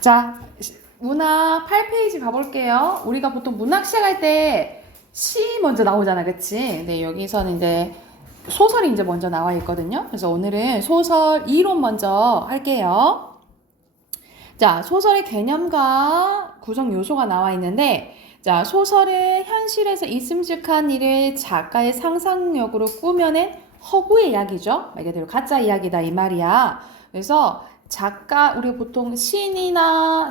자, 문학 8페이지 가볼게요. 우리가 보통 문학 시작할 때 시 먼저 나오잖아, 그치? 네, 여기서는 이제 소설이 이제 먼저 나와 있거든요. 그래서 오늘은 소설 이론 먼저 할게요. 자, 소설의 개념과 구성 요소가 나와 있는데, 자, 소설은 현실에서 있음직한 일을 작가의 상상력으로 꾸며낸 허구의 이야기죠. 말 그대로 가짜 이야기다 이 말이야. 그래서 우리가 보통 시인은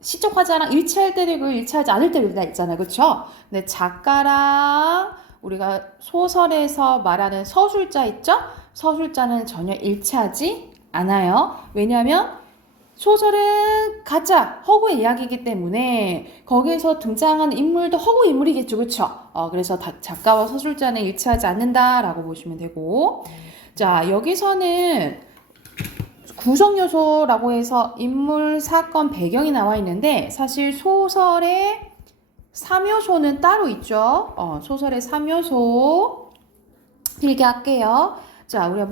시적 화자랑 일치할 때도 있고 일치하지 않을 때도 있잖아요. 그쵸? 근데 작가랑 우리가 소설에서 말하는 서술자 있죠? 서술자는 전혀 일치하지 않아요. 왜냐하면 소설은 가짜, 허구의 이야기이기 때문에 거기에서 등장하는 인물도 허구 인물이겠죠. 그쵸? 그래서 작가와 서술자는 일치하지 않는다라고 보시면 되고, 자, 여기서는 구성 요소라고 해서 인물, 사건, 배경이 나와 있는데 사실 소설의 3요소는 따로 있죠. 소설의 3요소 필기할게요. 자, 우리가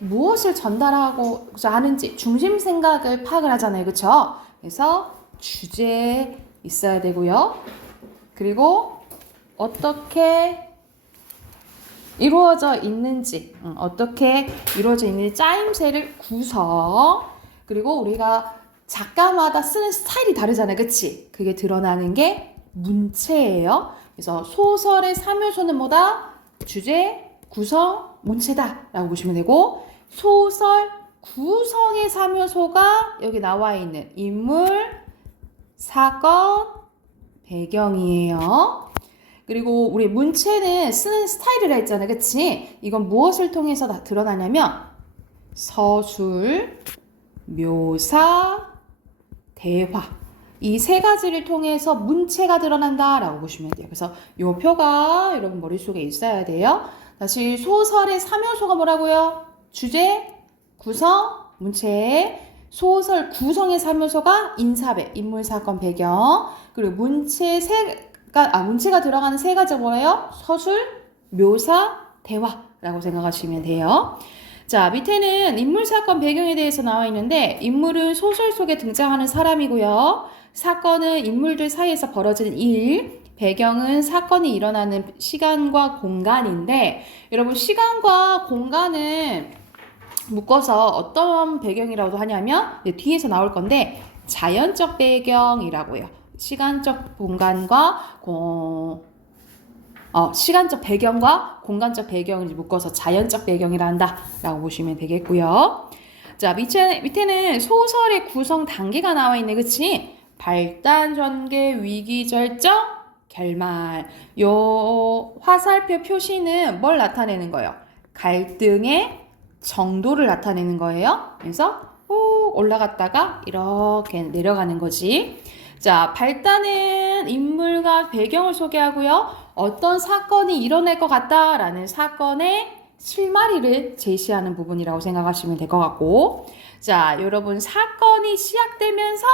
무엇을 전달하고자 하는지 중심 생각을 파악을 하잖아요. 그쵸? 그래서 주제 있어야 되고요. 그리고 어떻게 이루어져 있는지 짜임새를 구성. 그리고 우리가 작가마다 쓰는 스타일이 다르잖아요. 그치? 그게 드러나는 게 문체예요. 그래서 소설의 3요소는 뭐다? 주제, 구성, 문체다 라고 보시면 되고, 소설 구성의 3요소가 여기 나와 있는 인물, 사건, 배경이에요. 그리고 우리 문체는 쓰는 스타일이라 했잖아요. 그치? 이건 무엇을 통해서 다 드러나냐면 서술, 묘사, 대화, 이 세 가지를 통해서 문체가 드러난다라고 보시면 돼요. 그래서 이 표가 여러분 머릿속에 있어야 돼요. 다시 소설의 3요소가 뭐라고요? 주제, 구성, 문체. 소설 구성의 3요소가 인사배, 인물, 사건, 배경. 그리고 문체가 들어가는 세 가지가 뭐예요? 서술, 묘사, 대화라고 생각하시면 돼요. 자, 밑에는 인물, 사건, 배경에 대해서 나와 있는데, 인물은 소설 속에 등장하는 사람이고요. 사건은 인물들 사이에서 벌어지는 일, 배경은 사건이 일어나는 시간과 공간인데, 여러분 시간과 공간은 묶어서 어떤 배경이라고 하냐면 뒤에서 나올 건데 자연적 배경이라고요. 시간적 배경과 공간적 배경을 묶어서 자연적 배경이라 한다라고 보시면 되겠고요. 자, 밑에는 소설의 구성 단계가 나와 있네. 그치? 발단, 전개, 위기, 결정, 결말. 요 화살표 표시는 뭘 나타내는 거예요? 갈등의 정도를 나타내는 거예요. 그래서 쭉 올라갔다가 이렇게 내려가는 거지. 자, 발단은 인물과 배경을 소개하고요. 어떤 사건이 일어날 것 같다라는 사건의 실마리를 제시하는 부분이라고 생각하시면 될 것 같고, 자, 여러분 사건이 시작되면서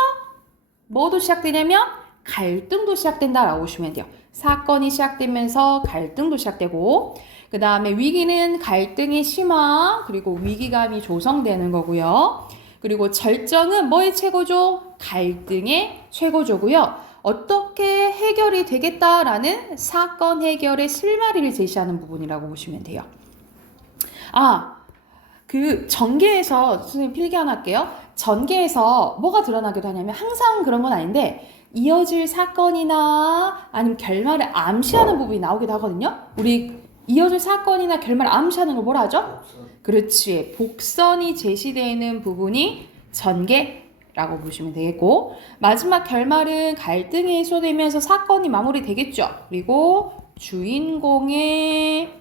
뭐도 시작되냐면 갈등도 시작된다라고 보시면 돼요. 사건이 시작되면서 갈등도 시작되고, 그 다음에 위기는 갈등의 심화, 그리고 위기감이 조성되는 거고요. 그리고 절정은 뭐의 최고조? 갈등의 최고조고요. 어떻게 해결이 되겠다라는 사건 해결의 실마리를 제시하는 부분이라고 보시면 돼요. 그 전개에서 선생님 필기 하나 할게요. 전개에서 뭐가 드러나기도 하냐면 항상 그런 건 아닌데 이어질 사건이나 아니면 결말을 암시하는 부분이 나오기도 하거든요. 우리 이어질 사건이나 결말을 암시하는 걸 뭐라 하죠? 그렇지. 복선이 제시되는 부분이 전개라고 보시면 되겠고, 마지막 결말은 갈등이 해소되면서 사건이 마무리되겠죠. 그리고 주인공의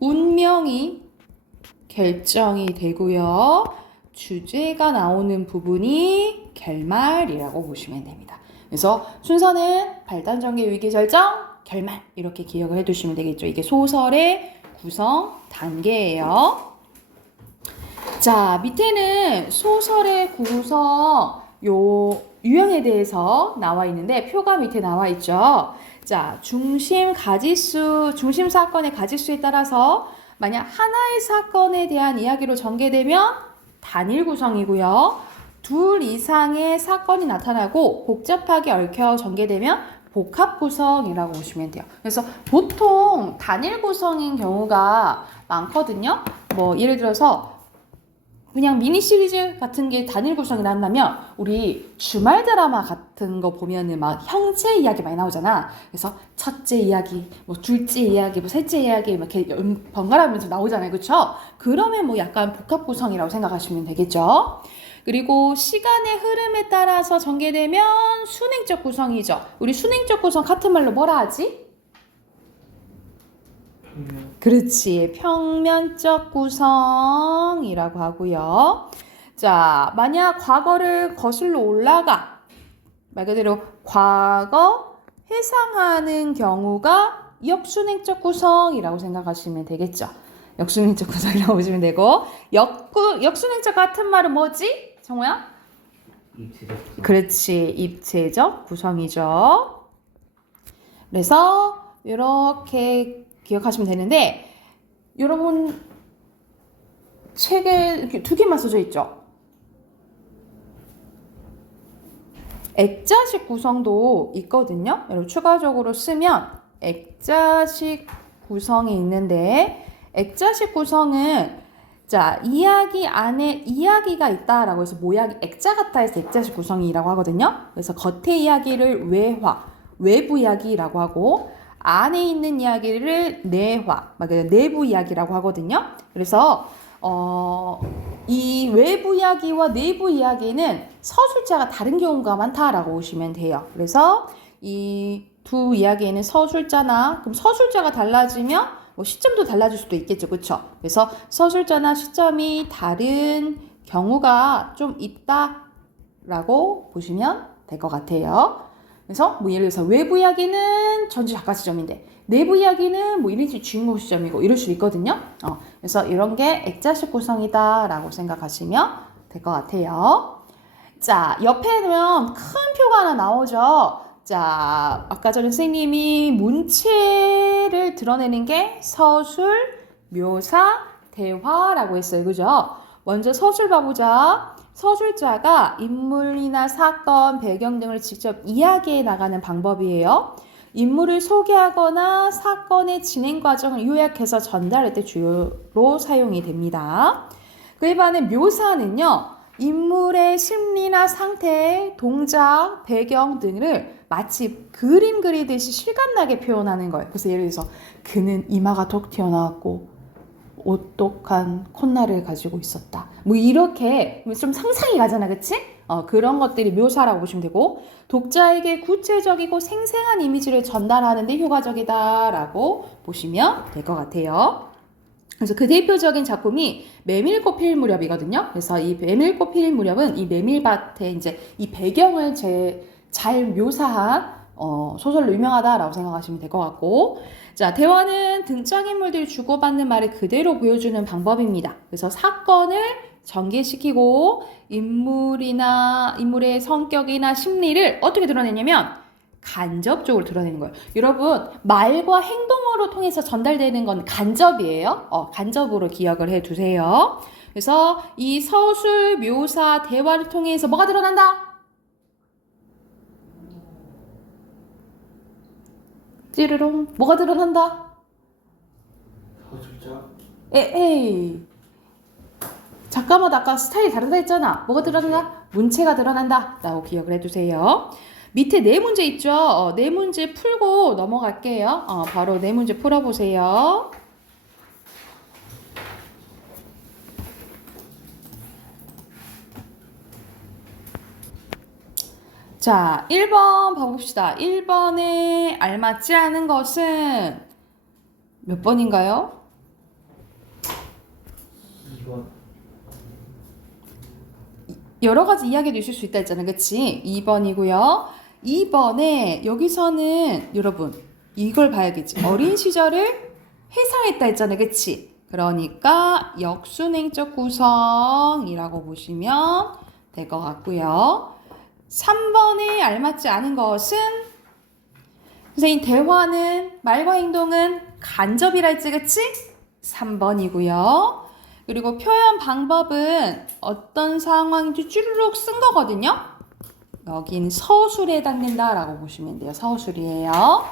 운명이 결정이 되고요. 주제가 나오는 부분이 결말이라고 보시면 됩니다. 그래서 순서는 발단, 전개, 위기, 절정, 결말 이렇게 기억을 해두시면 되겠죠. 이게 소설의 구성 단계예요. 자, 밑에는 소설의 구성 유형에 대해서 나와 있는데 표가 밑에 나와 있죠. 자, 중심 사건의 가지수에 따라서 만약 하나의 사건에 대한 이야기로 전개되면 단일 구성이고요. 둘 이상의 사건이 나타나고 복잡하게 얽혀 전개되면 복합 구성이라고 보시면 돼요. 그래서 보통 단일 구성인 경우가 많거든요. 뭐 예를 들어서 그냥 미니 시리즈 같은 게 단일 구성이 나온다면 우리 주말 드라마 같은 거 보면은 막 형제 이야기 많이 나오잖아. 그래서 첫째 이야기, 뭐 둘째 이야기, 뭐 셋째 이야기 이렇게 번갈아가면서 나오잖아요. 그렇죠? 그러면 뭐 약간 복합 구성이라고 생각하시면 되겠죠. 그리고 시간의 흐름에 따라서 전개되면 순행적 구성이죠. 우리 순행적 구성 같은 말로 뭐라 하지? 그렇지. 평면적 구성이라고 하고요. 자, 만약 과거를 거슬러 올라가 말 그대로 과거 해상하는 경우가 역순행적 구성이라고 생각하시면 되겠죠. 역순행적 구성이라고 보시면 되고 역순행적 같은 말은 뭐지? 정우야? 입체적 구성. 그렇지. 입체적 구성이죠. 그래서 이렇게 기억하시면 되는데 여러분 책에 이렇게 두 개만 써져 있죠. 액자식 구성도 있거든요. 여러분 추가적으로 쓰면 액자식 구성이 있는데 액자식 구성은 자 이야기 안에 이야기가 있다라고 해서 모양이 액자 같다 해서 액자식 구성이라고 하거든요. 그래서 겉의 이야기를 외화, 외부 이야기라고 하고 안에 있는 이야기를 내화, 내부 이야기라고 하거든요. 그래서 이 외부 이야기와 내부 이야기는 서술자가 다른 경우가 많다라고 보시면 돼요. 그래서 이 두 이야기에는 서술자나 그럼 서술자가 달라지면 뭐 시점도 달라질 수도 있겠죠, 그렇죠? 그래서 서술자나 시점이 다른 경우가 좀 있다라고 보시면 될 것 같아요. 그래서 뭐 예를 들어서 외부 이야기는 전체 작가 시점인데 내부 이야기는 뭐 1인칭 주인공 시점이고 이럴 수 있거든요. 그래서 이런 게 액자식 구성이다라고 생각하시면 될 것 같아요. 자, 옆에 보면 큰 표가 하나 나오죠. 자, 아까 전에 선생님이 문체를 드러내는 게 서술, 묘사, 대화라고 했어요. 그죠? 먼저 서술 봐보자. 서술자가 인물이나 사건, 배경 등을 직접 이야기해 나가는 방법이에요. 인물을 소개하거나 사건의 진행 과정을 요약해서 전달할 때 주요로 사용이 됩니다. 그에 반해 묘사는요. 인물의 심리나 상태, 동작, 배경 등을 마치 그림 그리듯이 실감나게 표현하는 거예요. 그래서 예를 들어서 그는 이마가 톡 튀어나왔고 오똑한 콧날을 가지고 있었다. 뭐 이렇게 좀 상상이 가잖아, 그치? 그런 것들이 묘사라고 보시면 되고 독자에게 구체적이고 생생한 이미지를 전달하는 데 효과적이다라고 보시면 될 것 같아요. 그래서 그 대표적인 작품이 메밀꽃 필 무렵이거든요. 그래서 이 메밀꽃 필 무렵은 이 메밀밭에 이제 이 배경을 잘 묘사한 소설로 유명하다라고 생각하시면 될 것 같고 자 대화는 등장인물들이 주고받는 말을 그대로 보여주는 방법입니다. 그래서 사건을 전개시키고 인물의 성격이나 심리를 어떻게 드러내냐면 간접적으로 드러내는 거예요. 여러분 말과 행동으로 통해서 전달되는 건 간접이에요. 간접으로 기억을 해두세요. 그래서 이 서술, 묘사, 대화를 통해서 뭐가 드러난다? 찌르롱 뭐가 드러난다? 서술자. 에이 작가마다 아까 스타일이 다르다 했잖아. 뭐가 드러난다? 문체가 드러난다 라고 기억을 해두세요. 밑에 네 문제 있죠? 네 문제 풀고 넘어갈게요. 바로 네 문제 풀어보세요. 자, 1번 봐봅시다. 1번에 알맞지 않은 것은 몇 번인가요? 2번. 여러 가지 이야기도 있을 수 있다 했잖아요. 그치? 2번이고요. 2번에 여기서는 여러분 이걸 봐야겠지. 어린 시절을 회상했다 했잖아요. 그치? 그러니까 역순행적 구성이라고 보시면 될 것 같고요. 3번에 알맞지 않은 것은 선생님 대화는 말과 행동은 간접이라 했지. 그치? 3번이고요. 그리고 표현 방법은 어떤 상황인지 쭈르륵 쓴 거거든요. 여긴 서술에 해당된다라고 보시면 돼요. 서술이에요.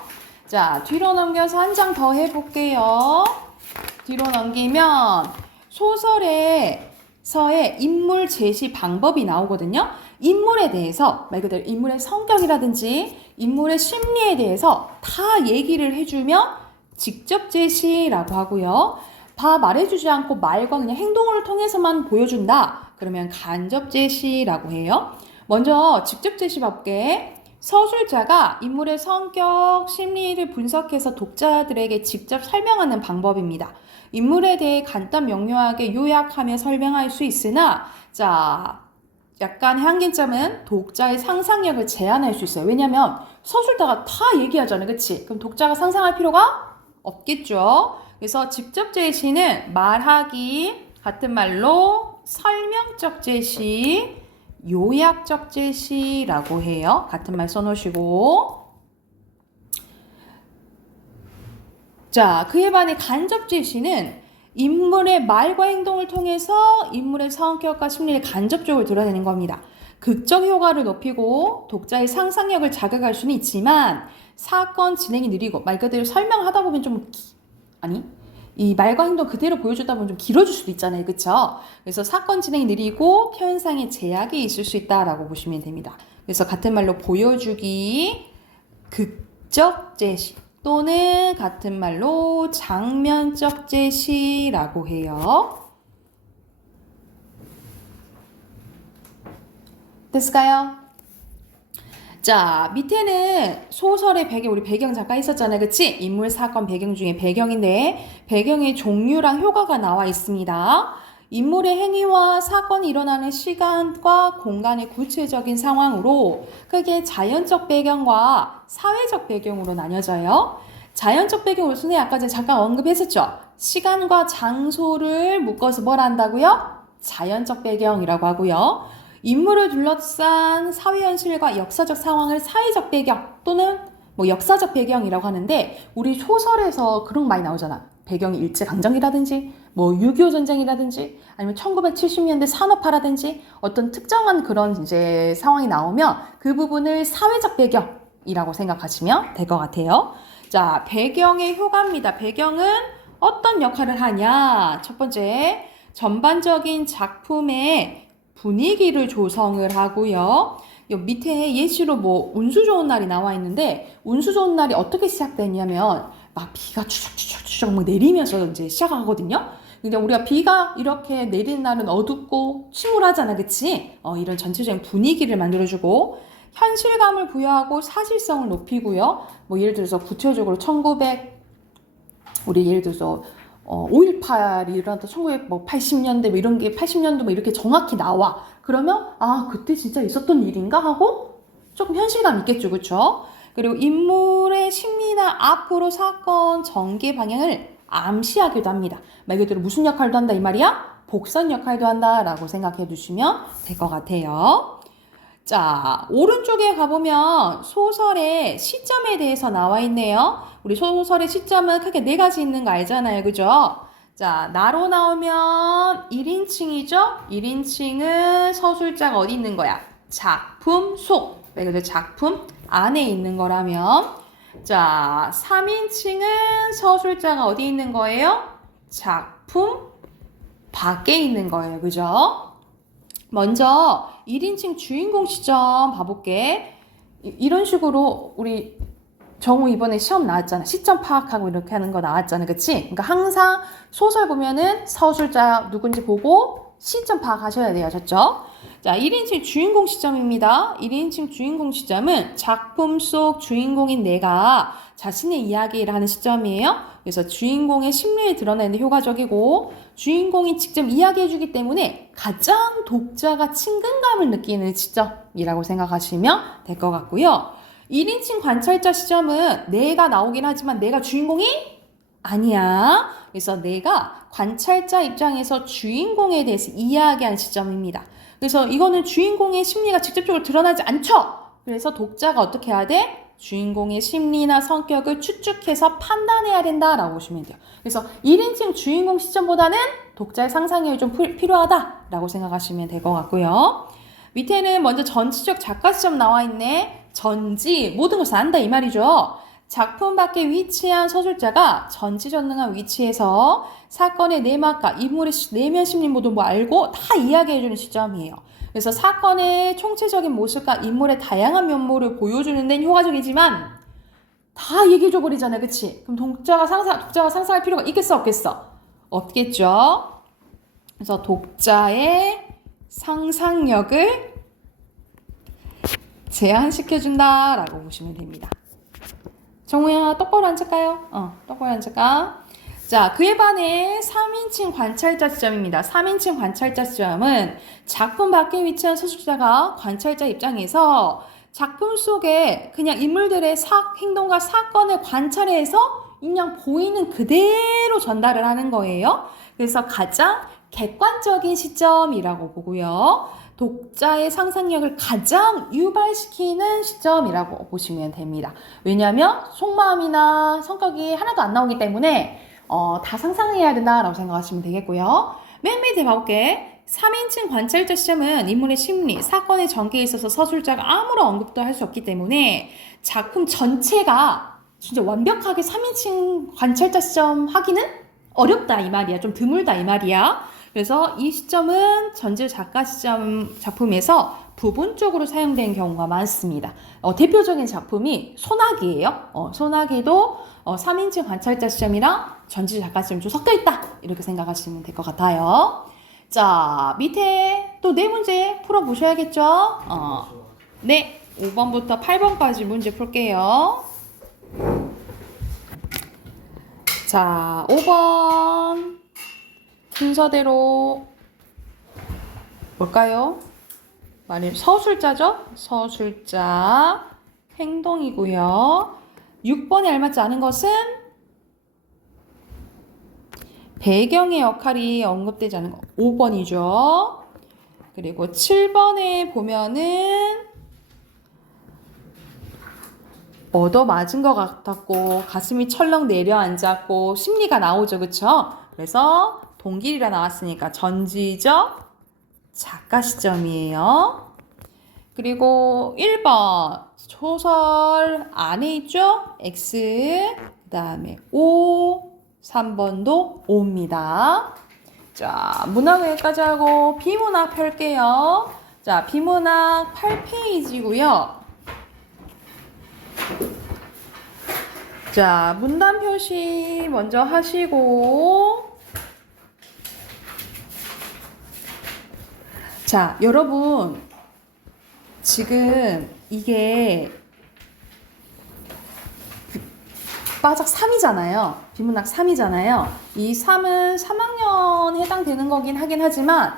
자, 뒤로 넘겨서 한 장 더 해볼게요. 뒤로 넘기면 소설에서의 인물 제시 방법이 나오거든요. 인물에 대해서 말 그대로 인물의 성격이라든지 인물의 심리에 대해서 다 얘기를 해주면 직접 제시라고 하고요. 다 말해주지 않고 말과 그냥 행동을 통해서만 보여준다. 그러면 간접 제시라고 해요. 먼저 직접 제시 볼게. 서술자가 인물의 성격, 심리를 분석해서 독자들에게 직접 설명하는 방법입니다. 인물에 대해 간단 명료하게 요약하며 설명할 수 있으나 자, 약간의 한계점은 독자의 상상력을 제한할 수 있어요. 왜냐면 서술자가 다 얘기하잖아요. 그치? 그럼 독자가 상상할 필요가 없겠죠. 그래서 직접 제시는 말하기, 같은 말로 설명적 제시, 요약적 제시라고 해요. 같은 말 써놓으시고. 자, 그에 반해 간접 제시는 인물의 말과 행동을 통해서 인물의 성격과 심리를 간접적으로 드러내는 겁니다. 극적 효과를 높이고 독자의 상상력을 자극할 수는 있지만 사건 진행이 느리고 말 그대로 설명하다 보면 이 말과 행동 그대로 보여주다 보면 좀 길어질 수도 있잖아요. 그쵸? 그래서 사건 진행이 느리고 표현상의 제약이 있을 수 있다라고 보시면 됩니다. 그래서 같은 말로 보여주기, 극적 제시 또는 같은 말로 장면적 제시라고 해요. 됐을까요? 자, 밑에는 소설의 배경, 우리 배경 잠깐 있었잖아요. 그치? 인물, 사건, 배경 중에 배경인데 배경의 종류랑 효과가 나와 있습니다. 인물의 행위와 사건이 일어나는 시간과 공간의 구체적인 상황으로 크게 자연적 배경과 사회적 배경으로 나뉘어져요. 자연적 배경으로 선생님이 아까 전에 잠깐 언급했었죠. 시간과 장소를 묶어서 뭘 한다고요? 자연적 배경이라고 하고요. 인물을 둘러싼 사회 현실과 역사적 상황을 사회적 배경 또는 역사적 배경이라고 하는데 우리 소설에서 그런 거 많이 나오잖아. 배경이 일제강점기라든지 6.25 전쟁이라든지 아니면 1970년대 산업화라든지 어떤 특정한 그런 이제 상황이 나오면 그 부분을 사회적 배경이라고 생각하시면 될 것 같아요. 자, 배경의 효과입니다. 배경은 어떤 역할을 하냐? 첫 번째, 전반적인 작품의 분위기를 조성을 하고요. 여기 밑에 예시로 운수 좋은 날이 나와 있는데 운수 좋은 날이 어떻게 시작되냐면 막 비가 추적추적 막 내리면서 이제 시작하거든요. 근데 우리가 비가 이렇게 내리는 날은 어둡고 침울하잖아, 그치? 이런 전체적인 분위기를 만들어주고 현실감을 부여하고 사실성을 높이고요. 예를 들어서 구체적으로 우리 예를 들어서 5.18이 일어났다 1980년대 이런 게 80년도 이렇게 정확히 나와. 그러면 그때 진짜 있었던 일인가 하고 조금 현실감 있겠죠. 그쵸? 그리고 인물의 심리나 앞으로 사건 전개 방향을 암시하기도 합니다. 말 그대로 무슨 역할도 한다 이 말이야? 복선 역할도 한다라고 생각해 주시면 될 것 같아요. 자, 오른쪽에 가보면 소설의 시점에 대해서 나와 있네요. 우리 소설의 시점은 크게 4가지 있는 거 알잖아요. 그죠? 자, 나로 나오면 1인칭이죠? 1인칭은 서술자가 어디 있는 거야? 작품 속. 그래서 작품 안에 있는 거라면. 자, 3인칭은 서술자가 어디 있는 거예요? 작품 밖에 있는 거예요. 그죠? 먼저 1인칭 주인공 시점 봐볼게. 이런 식으로 우리 정우 이번에 시험 나왔잖아. 시점 파악하고 이렇게 하는 거 나왔잖아. 그치? 그러니까 항상 소설 보면은 서술자 누군지 보고 시점 파악하셔야 돼요. 아셨죠? 자, 1인칭 주인공 시점입니다. 1인칭 주인공 시점은 작품 속 주인공인 내가 자신의 이야기를 하는 시점이에요. 그래서 주인공의 심리를 드러내는 데 효과적이고 주인공이 직접 이야기해주기 때문에 가장 독자가 친근감을 느끼는 시점이라고 생각하시면 될 것 같고요. 1인칭 관찰자 시점은 내가 나오긴 하지만 내가 주인공이 아니야. 그래서 내가 관찰자 입장에서 주인공에 대해서 이야기하는 시점입니다. 그래서 이거는 주인공의 심리가 직접적으로 드러나지 않죠. 그래서 독자가 어떻게 해야 돼? 주인공의 심리나 성격을 추측해서 판단해야 된다라고 보시면 돼요. 그래서 1인칭 주인공 시점보다는 독자의 상상력이 좀 필요하다라고 생각하시면 될 것 같고요. 밑에는 먼저 전지적 작가 시점 나와 있네. 전지, 모든 것을 안다 이 말이죠. 작품 밖에 위치한 서술자가 전지전능한 위치에서 사건의 내막과 인물의 내면 심리 모두 알고 다 이야기해주는 시점이에요. 그래서 사건의 총체적인 모습과 인물의 다양한 면모를 보여주는 데는 효과적이지만 다 얘기해줘 버리잖아요. 그치? 그럼 독자가 상상할 필요가 있겠어? 없겠어? 없겠죠? 그래서 독자의 상상력을 제한시켜준다라고 보시면 됩니다. 정우야 똑바로 앉을까요? 똑바로 앉을까? 자, 그에 반해 3인칭 관찰자 시점입니다. 3인칭 관찰자 시점은 작품 밖에 위치한 서술자가 관찰자 입장에서 작품 속에 그냥 인물들의 행동과 사건을 관찰해서 그냥 보이는 그대로 전달을 하는 거예요. 그래서 가장 객관적인 시점이라고 보고요. 독자의 상상력을 가장 유발시키는 시점이라고 보시면 됩니다. 왜냐하면 속마음이나 성격이 하나도 안 나오기 때문에 다 상상해야 된다라고 생각하시면 되겠고요. 맨 밑에 봐볼게. 3인칭 관찰자 시점은 인물의 심리, 사건의 전개에 있어서 서술자가 아무런 언급도 할 수 없기 때문에 작품 전체가 진짜 완벽하게 3인칭 관찰자 시점 하기는 어렵다 이 말이야. 좀 드물다 이 말이야. 그래서 이 시점은 전지 작가 시점 작품에서 부분적으로 사용된 경우가 많습니다. 대표적인 작품이 소나기예요. 소나기도 3인칭 관찰자 시점이랑 전지 작가 시점이 좀 섞여 있다. 이렇게 생각하시면 될 것 같아요. 자, 밑에 또 네 문제 풀어보셔야겠죠? 네, 5번부터 8번까지 문제 풀게요. 자, 5번 순서대로 뭘까요? 서술자죠? 서술자 행동이고요. 6번에 알맞지 않은 것은 배경의 역할이 언급되지 않은 거 5번이죠. 그리고 7번에 보면은 얻어맞은 것 같았고 가슴이 철렁 내려앉았고 심리가 나오죠. 그쵸? 그래서 동길이라 나왔으니까 전지적 작가 시점이에요. 그리고 1번 소설 안에 있죠? X 그 다음에 O 3번도 O입니다. 자, 문학 여기까지 하고 비문학 펼게요. 자, 비문학 8페이지고요. 자, 문단 표시 먼저 하시고 자, 여러분 지금 이게 빠작 3이잖아요. 비문학 3이잖아요. 이 3은 3학년에 해당되는 거긴 하긴 하지만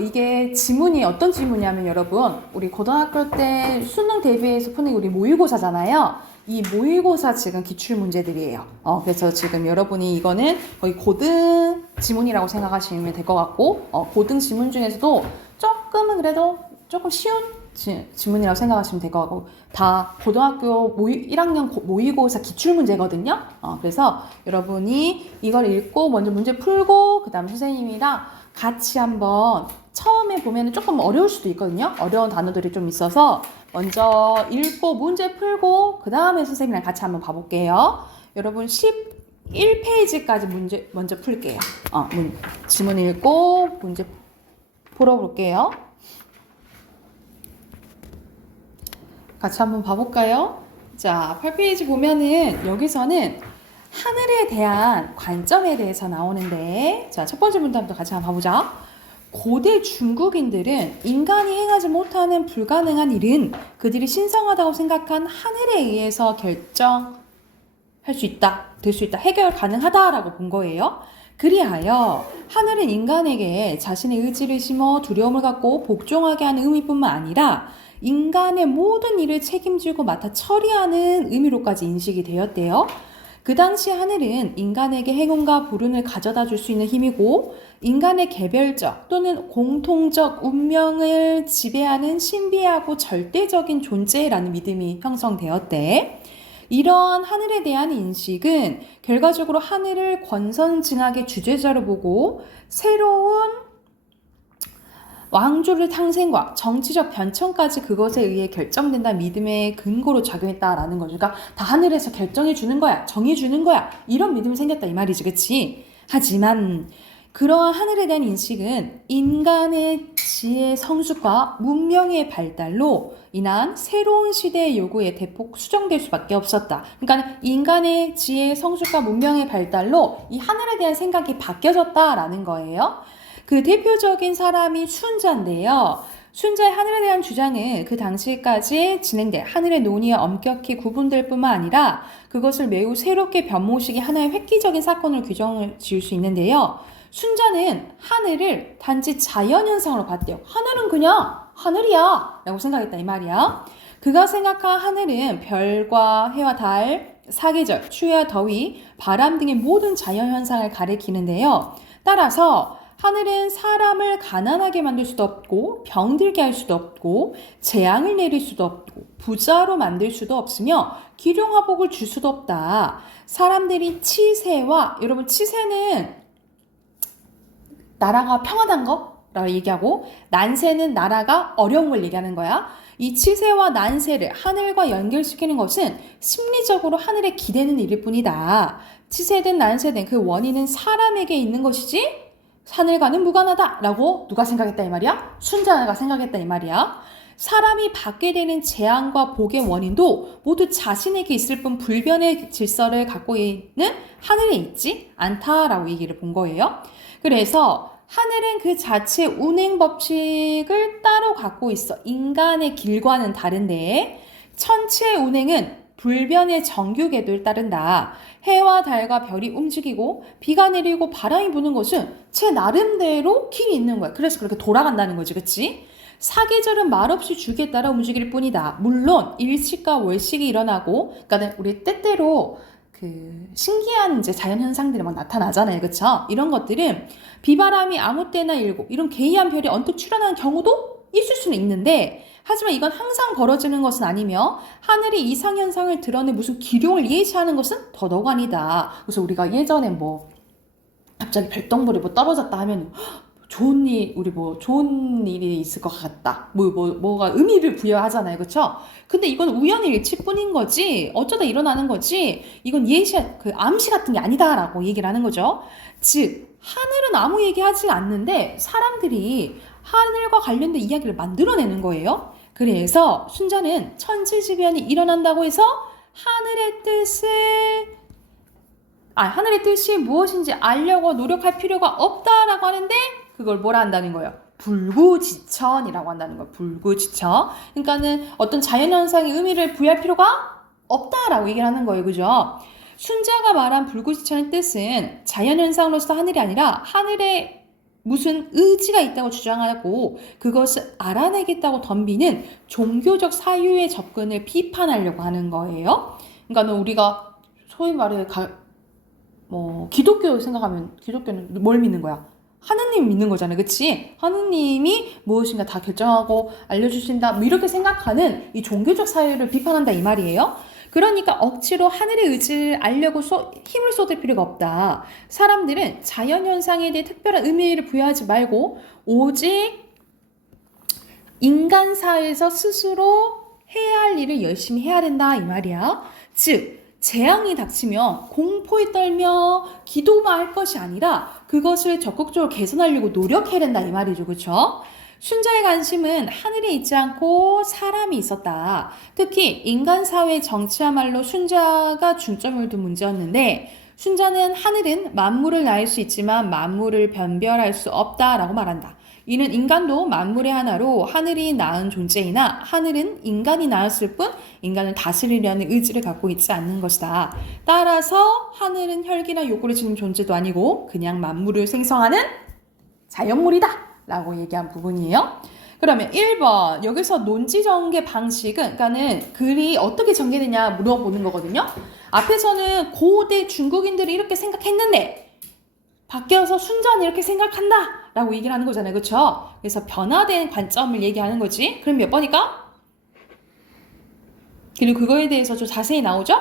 이게 지문이 어떤 지문이냐면 여러분 우리 고등학교 때 수능 대비해서 푸는 게 우리 모의고사잖아요. 이 모의고사 지금 기출문제들이에요. 그래서 지금 여러분이 이거는 거의 고등 지문이라고 생각하시면 될 것 같고 고등 지문 중에서도 조금은 그래도 조금 쉬운 지문이라고 생각하시면 될 것 같고 다 고등학교 1학년 모의고사 기출문제거든요. 그래서 여러분이 이걸 읽고 먼저 문제 풀고 그 다음에 선생님이랑 같이 한번 처음에 보면 조금 어려울 수도 있거든요. 어려운 단어들이 좀 있어서 먼저 읽고 문제 풀고 그 다음에 선생님이랑 같이 한번 봐볼게요. 여러분 11페이지까지 문제 먼저 풀게요. 지문 읽고 문제 풀어볼게요. 같이 한번 봐볼까요? 자, 8페이지 보면은 여기서는 하늘에 대한 관점에 대해서 나오는데 자, 첫 번째 문단부터 같이 한번 봐보자. 고대 중국인들은 인간이 행하지 못하는 불가능한 일은 그들이 신성하다고 생각한 하늘에 의해서 결정할 수 있다, 될 수 있다, 해결 가능하다라고 본 거예요. 그리하여 하늘은 인간에게 자신의 의지를 심어 두려움을 갖고 복종하게 하는 의미뿐만 아니라 인간의 모든 일을 책임지고 맡아 처리하는 의미로까지 인식이 되었대요. 그 당시 하늘은 인간에게 행운과 불운을 가져다 줄 수 있는 힘이고 인간의 개별적 또는 공통적 운명을 지배하는 신비하고 절대적인 존재라는 믿음이 형성되었대. 이러한 하늘에 대한 인식은 결과적으로 하늘을 권선징악의 주제자로 보고 새로운 왕조를 탄생과 정치적 변천까지 그것에 의해 결정된다 믿음의 근거로 작용했다라는 거죠. 그러니까 다 하늘에서 결정해 주는 거야. 정해 주는 거야. 이런 믿음이 생겼다 이 말이지. 그치? 하지만 그러한 하늘에 대한 인식은 인간의 지혜 성숙과 문명의 발달로 인한 새로운 시대의 요구에 대폭 수정될 수밖에 없었다. 그러니까 인간의 지혜 성숙과 문명의 발달로 이 하늘에 대한 생각이 바뀌어졌다라는 거예요. 그 대표적인 사람이 순자인데요. 순자의 하늘에 대한 주장은 그 당시까지 진행된 하늘의 논의와 엄격히 구분될 뿐만 아니라 그것을 매우 새롭게 변모시기 하나의 획기적인 사건을 규정을 지을 수 있는데요. 순자는 하늘을 단지 자연현상으로 봤대요. 하늘은 그냥 하늘이야 라고 생각했다 이 말이야. 그가 생각한 하늘은 별과 해와 달, 사계절, 추위와 더위, 바람 등의 모든 자연현상을 가리키는데요. 따라서 하늘은 사람을 가난하게 만들 수도 없고 병들게 할 수도 없고 재앙을 내릴 수도 없고 부자로 만들 수도 없으며 기룡화복을 줄 수도 없다. 사람들이 치세와 여러분 치세는 나라가 평안한 거라고 얘기하고 난세는 나라가 어려운 걸 얘기하는 거야. 이 치세와 난세를 하늘과 연결시키는 것은 심리적으로 하늘에 기대는 일일 뿐이다. 치세든 난세든 그 원인은 사람에게 있는 것이지 하늘과는 무관하다라고 누가 생각했다 이 말이야? 순자가 생각했다 이 말이야. 사람이 받게 되는 재앙과 복의 원인도 모두 자신에게 있을 뿐 불변의 질서를 갖고 있는 하늘에 있지 않다라고 얘기를 본 거예요. 그래서 하늘은 그 자체 운행 법칙을 따로 갖고 있어. 인간의 길과는 다른데 천체의 운행은 불변의 정규 궤도를 따른다. 해와 달과 별이 움직이고 비가 내리고 바람이 부는 것은 제 나름대로 길이 있는 거야. 그래서 그렇게 돌아간다는 거지. 그치? 사계절은 말없이 주기에 따라 움직일 뿐이다. 물론 일식과 월식이 일어나고 그러니까 우리 때때로 그 신기한 이제 자연 현상들이 막 나타나잖아요. 그쵸? 이런 것들은 비바람이 아무 때나 일고 이런 개이한 별이 언뜻 출현하는 경우도 있을 수는 있는데 하지만 이건 항상 벌어지는 것은 아니며 하늘이 이상현상을 드러내 무슨 기룡을 예시하는 것은 더더욱 아니다. 그래서 우리가 예전에 뭐 갑자기 별똥별이 뭐 떨어졌다 하면 좋은 일이 있을 것 같다. 뭐가 의미를 부여하잖아요. 그쵸? 근데 이건 우연의 일치뿐인 거지, 어쩌다 일어나는 거지, 이건 암시 같은 게 아니다라고 얘기를 하는 거죠. 즉, 하늘은 아무 얘기하지 않는데 사람들이 하늘과 관련된 이야기를 만들어내는 거예요. 그래서 순자는 천지지변이 일어난다고 해서 하늘의 뜻이 무엇인지 알려고 노력할 필요가 없다라고 하는데 그걸 뭐라 한다는 거예요? 불구지천이라고 한다는 거예요. 불구지천. 그러니까는 어떤 자연현상의 의미를 부여할 필요가 없다라고 얘기를 하는 거예요. 그죠? 순자가 말한 불구지천의 뜻은 자연현상으로서 하늘이 아니라 하늘에 무슨 의지가 있다고 주장하고 그것을 알아내겠다고 덤비는 종교적 사유의 접근을 비판하려고 하는 거예요. 그러니까 우리가 소위 말해 기독교 생각하면 기독교는 뭘 믿는 거야? 하느님 믿는 거잖아요. 그치? 하느님이 무엇인가 다 결정하고 알려주신다. 뭐 이렇게 생각하는 이 종교적 사유를 비판한다 이 말이에요. 그러니까 억지로 하늘의 의지를 알려고 힘을 쏟을 필요가 없다. 사람들은 자연현상에 대해 특별한 의미를 부여하지 말고 오직 인간사에서 스스로 해야 할 일을 열심히 해야 된다 이 말이야. 즉 재앙이 닥치면 공포에 떨며 기도만 할 것이 아니라 그것을 적극적으로 개선하려고 노력해야 된다 이 말이죠. 그렇죠? 순자의 관심은 하늘에 있지 않고 사람이 있었다. 특히 인간사회 정치야말로 순자가 중점을 둔 문제였는데 순자는 하늘은 만물을 낳을 수 있지만 만물을 변별할 수 없다라고 말한다. 이는 인간도 만물의 하나로 하늘이 낳은 존재이나 하늘은 인간이 낳았을 뿐 인간을 다스리려는 의지를 갖고 있지 않는 것이다. 따라서 하늘은 혈기나 욕구를 지닌 존재도 아니고 그냥 만물을 생성하는 자연물이다 라고 얘기한 부분이에요. 그러면 1번 여기서 논지 전개 방식은 그러니까는 글이 어떻게 전개되냐 물어보는 거거든요. 앞에서는 고대 중국인들이 이렇게 생각했는데 바뀌어서 순자는 이렇게 생각한다 라고 얘기를 하는 거잖아요. 그렇죠? 그래서 변화된 관점을 얘기하는 거지. 그럼 몇 번일까? 그리고 그거에 대해서 좀 자세히 나오죠?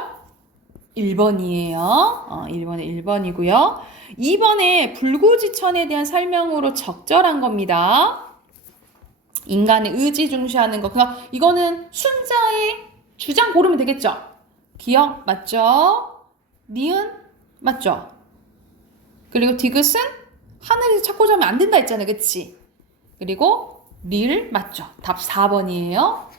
1번이에요. 1번에 1번이고요. 2번에 불구지천에 대한 설명으로 적절한 겁니다. 인간의 의지 중시하는 거. 그러니까 이거는 순자의 주장 고르면 되겠죠? 기억 맞죠? 니은 맞죠? 그리고 디귿은 하늘에서 찾고 자면 안 된다 했잖아요. 그치? 그리고 릴 맞죠? 답 4번이에요.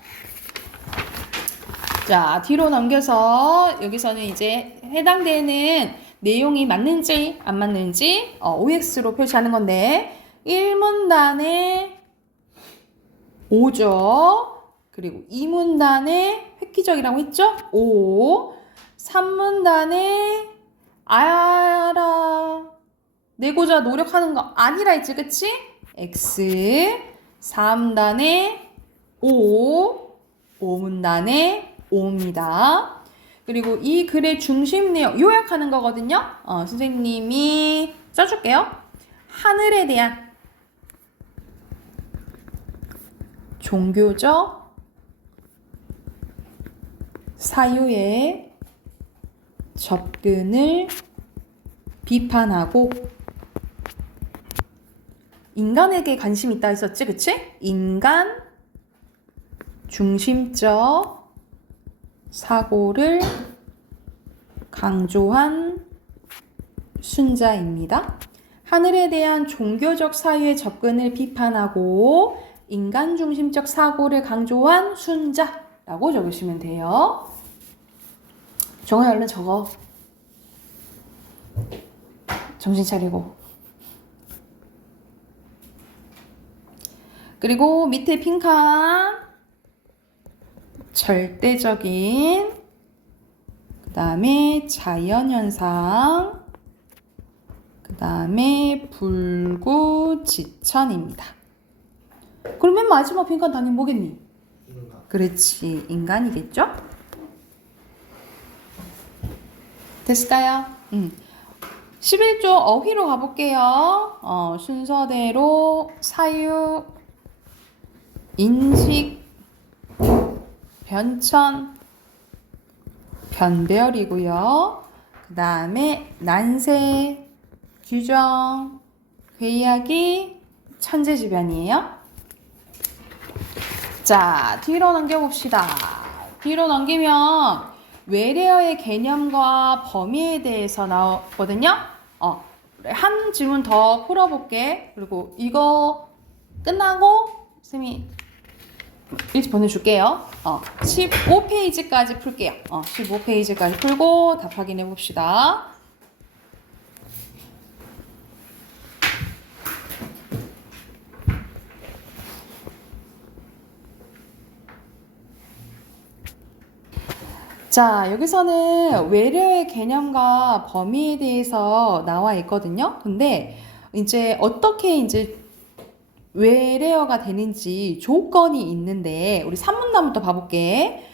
자, 뒤로 넘겨서 여기서는 이제 해당되는 내용이 맞는지 안 맞는지 OX로 표시하는 건데 1문단에 5죠. 그리고 2문단에 획기적이라고 했죠? 5. 3문단에 알아내고자 노력하는 거 아니라 했지, 그치? X. 3문단에 5. 5문단에 5입니다. 그리고 이 글의 중심 내용 요약하는 거거든요. 선생님이 써줄게요. 하늘에 대한 종교적 사유의 접근을 비판하고 인간에게 관심 있다 했었지, 그치? 인간 중심적 사고를 강조한 순자입니다. 하늘에 대한 종교적 사유의 접근을 비판하고 인간 중심적 사고를 강조한 순자라고 적으시면 돼요. 정말 얼른 적어. 정신 차리고. 그리고 밑에 빈칸 절대적인, 그 다음에 자연현상, 그 다음에 불구지천입니다. 그럼 맨 마지막 빈칸 단위는 뭐겠니? 인간. 그렇지, 인간이겠죠? 됐을까요? 11조 어휘로 가볼게요. 순서대로 사유, 인식, 변천, 변별이고요. 그 다음에 난세, 규정, 회의하기, 천재지변이에요. 자, 뒤로 넘겨봅시다. 뒤로 넘기면 외래어의 개념과 범위에 대해서 나오거든요. 한 질문 더 풀어볼게. 그리고 이거 끝나고 쌤이 일찍 보내줄게요. 15페이지까지 풀게요. 15페이지까지 풀고 답 확인해 봅시다. 자, 여기서는 외래어의 개념과 범위에 대해서 나와 있거든요. 근데 이제 어떻게 이제 외래어가 되는지 조건이 있는데 우리 3문단부터 봐볼게.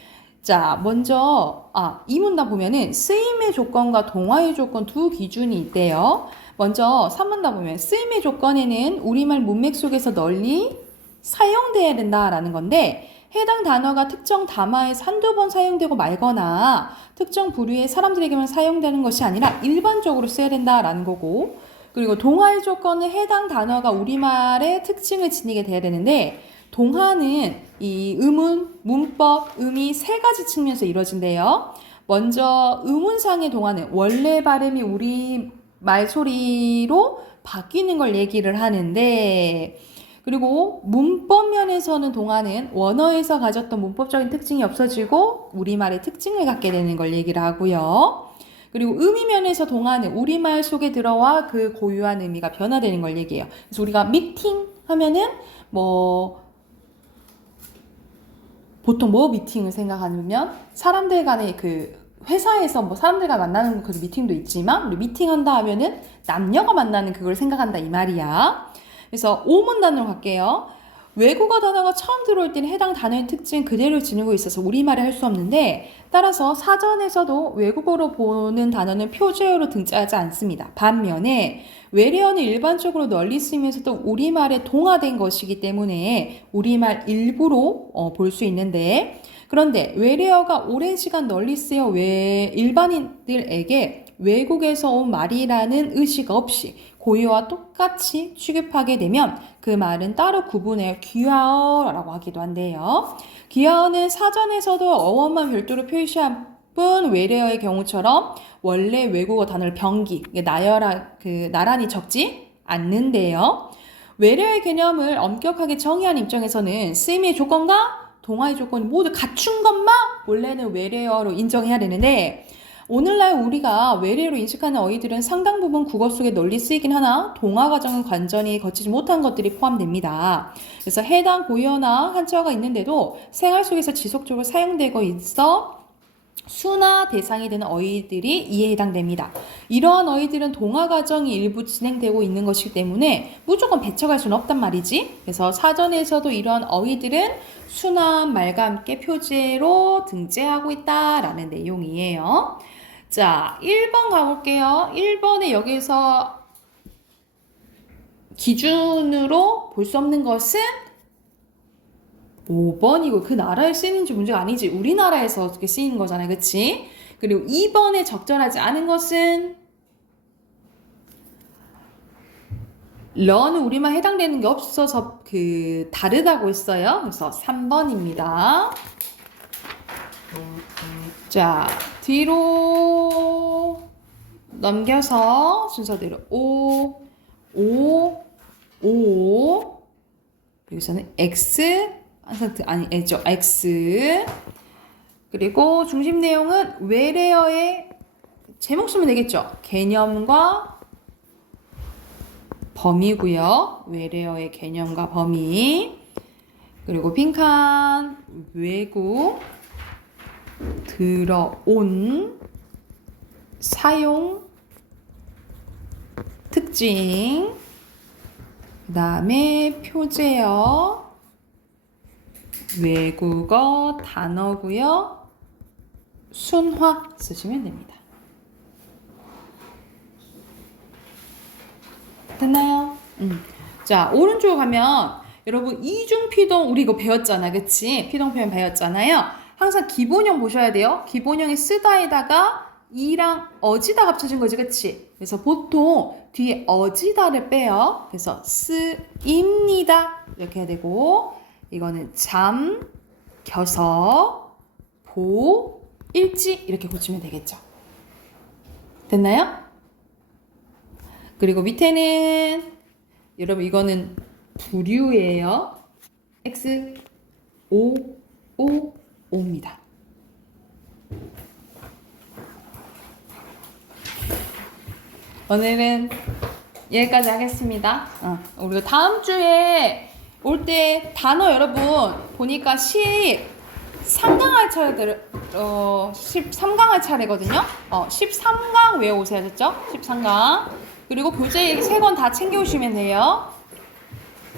자, 먼저 이 문단 보면은 쓰임의 조건과 동화의 조건 두 기준이 있대요. 먼저 3문단 보면 쓰임의 조건에는 우리말 문맥 속에서 널리 사용돼야 된다라는 건데 해당 단어가 특정 담화에서 한두 번 사용되고 말거나 특정 부류의 사람들에게만 사용되는 것이 아니라 일반적으로 써야 된다라는 거고, 그리고 동화의 조건은 해당 단어가 우리말의 특징을 지니게 돼야 되는데 동화는 이 음운, 문법, 의미 세 가지 측면에서 이루어진대요. 먼저 음운상의 동화는 원래 발음이 우리 말소리로 바뀌는 걸 얘기를 하는데, 그리고 문법 면에서는 동화는 원어에서 가졌던 문법적인 특징이 없어지고 우리말의 특징을 갖게 되는 걸 얘기를 하고요. 그리고 의미 면에서 동화는 우리말 속에 들어와 그 고유한 의미가 변화되는 걸 얘기해요. 그래서 우리가 미팅 하면은 보통 미팅을 생각하면 사람들 간의 그 회사에서 사람들과 만나는 그 미팅도 있지만 우리 미팅한다 하면은 남녀가 만나는 그걸 생각한다 이 말이야. 그래서 5문단으로 갈게요. 외국어 단어가 처음 들어올 때는 해당 단어의 특징 그대로 지니고 있어서 우리말에 할 수 없는데 따라서 사전에서도 외국어로 보는 단어는 표제어로 등장하지 않습니다. 반면에 외래어는 일반적으로 널리 쓰이면서도 우리말에 동화된 것이기 때문에 우리말 일부로 볼 수 있는데, 그런데 외래어가 오랜 시간 널리 쓰여 일반인들에게 외국에서 온 말이라는 의식 없이 고유어와 똑같이 취급하게 되면 그 말은 따로 구분해요. 귀화어라고 하기도 한데요. 귀화어는 사전에서도 어원만 별도로 표시한 뿐 외래어의 경우처럼 원래 외국어 단어를 병기, 나란히 적지 않는데요. 외래어의 개념을 엄격하게 정의한 입장에서는 쓰임의 조건과 동화의 조건이 모두 갖춘 것만 원래는 외래어로 인정해야 되는데 오늘날 우리가 외래어로 인식하는 어휘들은 상당 부분 국어 속에 널리 쓰이긴 하나 동화 과정은 완전히 거치지 못한 것들이 포함됩니다. 그래서 해당 고유어나 한자어가 있는데도 생활 속에서 지속적으로 사용되고 있어 수나 대상이 되는 어휘들이 이에 해당됩니다. 이러한 어휘들은 동화 과정이 일부 진행되고 있는 것이기 때문에 무조건 배척할 수는 없단 말이지. 그래서 사전에서도 이러한 어휘들은 수나 말과 함께 표제로 등재하고 있다라는 내용이에요. 자, 1번 가볼게요. 1번에 여기서 기준으로 볼 수 없는 것은 5번이고 그 나라에 쓰이는지 문제가 아니지. 우리나라에서 어떻게 쓰이는 거잖아요. 그치? 그리고 2번에 적절하지 않은 것은 러는 우리만 해당되는 게 없어서 다르다고 했어요. 그래서 3번입니다. 자, 뒤로 넘겨서 순서대로 5, 5, 5 여기서는 X X 그리고 중심 내용은 외래어의 제목 쓰면 되겠죠. 개념과 범위고요. 외래어의 개념과 범위 그리고 빈칸 외국 들어온 사용 특징 그 다음에 표제어 외국어 단어고요. 순화 쓰시면 됩니다. 됐나요? 자, 오른쪽 가면 여러분 이중 피동 우리 이거 배웠잖아. 그치? 피동 표현 배웠잖아요. 항상 기본형 보셔야 돼요. 기본형에 쓰다에다가 이랑 어지다 합쳐진 거지. 그치? 그래서 보통 뒤에 어지다를 빼요. 그래서 쓰입니다. 이렇게 해야 되고 이거는 잠, 겨서, 보, 일지 이렇게 고치면 되겠죠. 됐나요? 그리고 밑에는 여러분 이거는 부류예요. X, O, O, O입니다. 오늘은 여기까지 하겠습니다. 우리가 다음 주에 올 때 단어 여러분 보니까 13강 할 차례들 13강 할 차례거든요. 13강 외워오세요. 됐죠? 13강. 그리고 교재 3권 다 챙겨오시면 돼요.